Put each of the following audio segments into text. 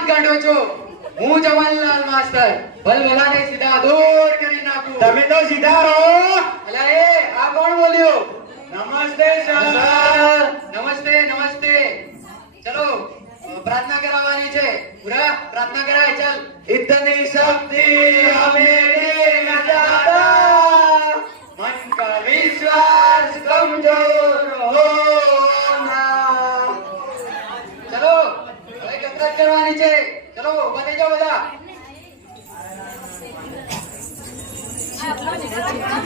જ ગાંડો છો. હું જવાનલાલ માસ્ટર ભલભલાને સીધા દૂર કરી નાખું. તમે તો સીધા રહો. અલા એ આ કોણ બોલ્યો? નમસ્તે સર. નમસ્તે નમસ્તે. ચલો પ્રાર્થના કરાવવાની છે. પૂરા પ્રાર્થના કરાય. ચાલ. इतनी शक्ति हमें न जाता, मन का विश्वास कमजोर होना. ચલો હવે કસરત કરવાની છે. ચલો બની જાઓ બધા.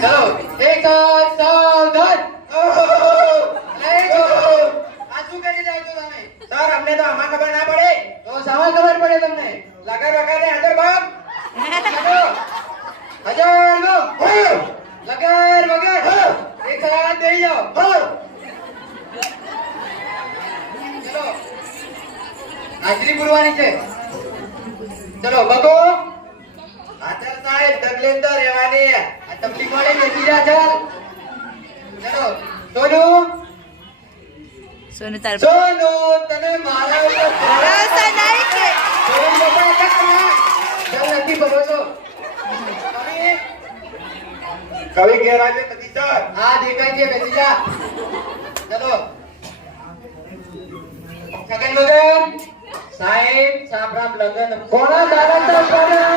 ચલો એક સાવધાન. અરે જો આ શું કરી રહ્યા છો તમે? સર અમને તો આમાં ખબર ના પડે. તો સામા ખબર પડે તમને. લગર વગર ને અંદર બાપ. ચલો હજાર નો લગર વગર એક હાથ દઈ જાઓ. ચલો હાજરી પૂરવાની છે. ચલો બગો આચાર સાહેબ તકલીફ તો રહેવાની. આ તકલીફ વાળી બેસી જા. ચાલ ચલો સોનું સોનું તાર સોનું તને મારા ઉપર ભરોસો નહીં કે સોનું બાપા કાકા ચાલ નથી ભરોસો. કવિ ગેરાજે નથી સર. હા દેખાય છે બેસી જા. ચલો છગન મગન સાહેબ સાંભરામ લગન કોના દાડા તો કોના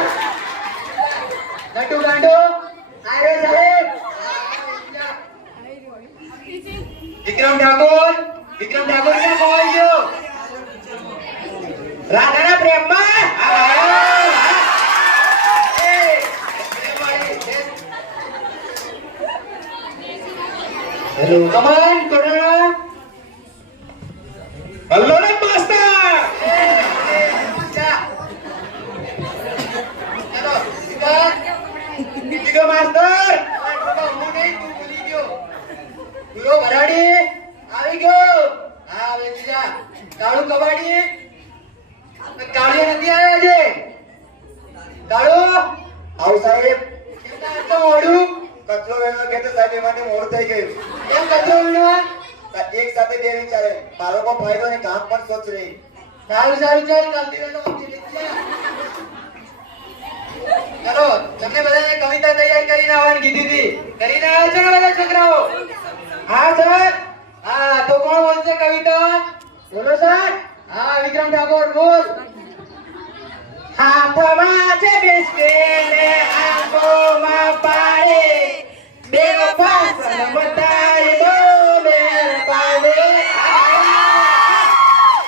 નટુ ગાંડો આરે સાહેબ. વિક્રમ ઠાકોર ક્યાં કોઈ ગયો? રાધાના પ્રેમમાં હેલો અમન કોરોના હલ્લો ને માસ્ટર. ચલો દીકરો માસ્ટર. હું નહીં તું ભૂલી ગયો. પૂરો ભરાડી આવી ગયો. હા બેસી જા. કાળુ કબાડી કાળિયો નથી આવ્યો છે. કાળુ આવ સાહેબ. કેટલા હતો મોડું? કચરો વેણવા કે તો સાહેબ એમાં મોડું થઈ ગયું. કેમ કચરો વીણવા? એક સાથે બે વિચારે મારો કો ફાયદો ને કામ પણ સોચ રહી. સારું ચાલ ચાલતી રહેતો વચ્ચે બેસી જા. ચલો તમને બધાને કવિતા તૈયાર કરીને આવવાની કીધી હતી. કરીને આવ્યા છો ને બધા છોકરાઓ? હા સર. હા તો કોણ બોલશે કવિતા? બોલો સર. હા વિક્રમ ઠાકોર બોલ. હાથમાં છે બિસ્કિટ ને આંખોમાં પાણી, બેવફા સનમ